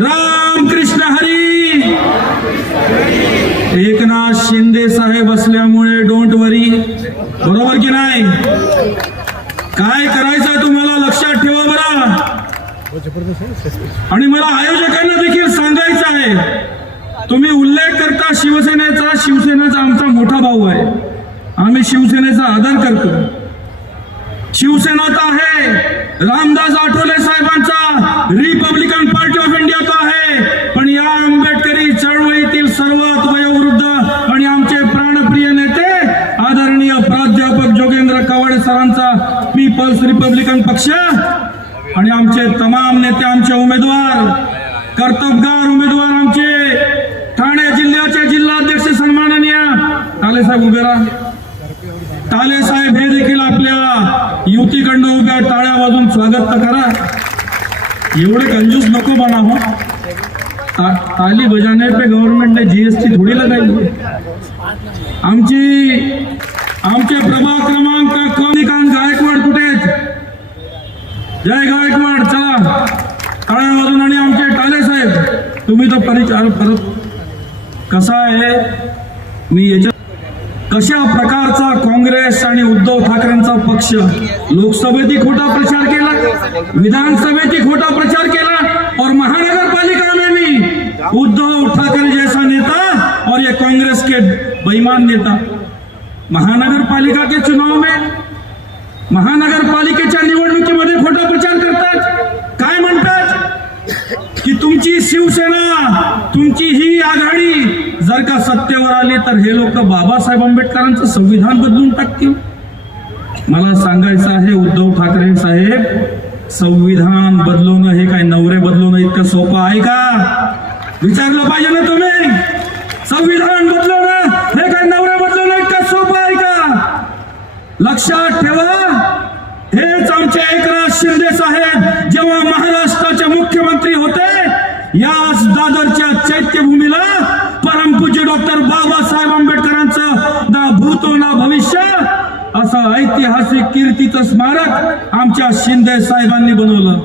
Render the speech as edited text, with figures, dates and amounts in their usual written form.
राम कृष्ण हरी। एकनाथ शिंदे साहेब असल्यामुळे डोंट वरी, बरोबर की नाही? काय करायचं तुम्हाला लक्षात ठेवा बरं। आणि मला आयोजकांना देखील सांगायचं आहे, तुम्ही उल्लेख करता शिवसेनेचा, शिवसेनेचा आमचा मोठा भाऊ आहे, आम्ही शिवसेनेचा आदर करतो। शिवसेना तो आहे, रामदास आठवले साहेबांचा रिपब्लिकन पार्टी ऑफ इंडिया तो आहे, पण या आंबेडकरी चळवळीतील सर्वात वयोवृद्ध आणि आमचे प्राणप्रिय नेते आदरणीय प्राध्यापक जोगेंद्र कवाडे सरांचा पीपल्स रिपब्लिकन पक्ष आणि आमचे तमाम नेते, आमचे उमेदवार, कर्तबगार उमेदवार, आमचे ठाणे जिल्ह्याचे जिल्हाध्यक्ष सन्माननीय टाले साहेब उभे राहा। टाले साहेब हे देखील आपल्या युतीकडनं उभ्या, टाळ्या वाजून स्वागत तर करा। एवढे कंजूस नको बना हो, ताली बजाने पे गवर्नमेंट ने जीएसटी थोडी लगाई। आमचे प्रभाग क्रमांक कनिकांत गायकवाड कुठे आहेत? जय गायकवाड, चला टाळ्या वाजून। आणि आमचे टाले साहेब, तुम्ही तो परिचय परत कसा आहे, मी याच्या कशा प्रकारचा काँग्रेस आणि उद्धव ठाकरेंचा पक्ष लोकसभेत खोटा प्रचार केला, विधानसभेत खोटा प्रचार केला, और महानगरपालिका में भी उद्धव ठाकरे जैसा नेता और ये कांग्रेस के बेईमान नेता महानगरपालिका के चुनाव में, महानगरपालिकेच्या निवडणुकीमध्ये खोटा प्रचार करतात। काय म्हणतात की तुमची शिवसेना, तुमची ही आघाडी जर का सत्तेवर आली तर हे लोक बाबासाहेब आंबेडकरांचं संविधान बदलून टाकतील। मला सांगायचं आहे उद्धव ठाकरे साहेब, संविधान बदलवणं हे काय नवरे बदलवणं इतकं सोपं आहे का? विचारलं पाहिजे ना तुम्ही। संविधान बदलवणं हे काय नवरे बदलवणं इतकं सोपं आहे का? लक्षात ठेवा, हेच आमचे एकनाथ शिंदे साहेब जेव्हा महाराष्ट्राचे मुख्यमंत्री होते, याच दादरच्या चैत्यभूमीला परमपूज्य डॉक्टर बाबासाहेब आंबेडकरांचं ना भूत ना भविष्य असं ऐतिहासिक कीर्तीचं स्मारक आमच्या शिंदे साहेबांनी बनवलं।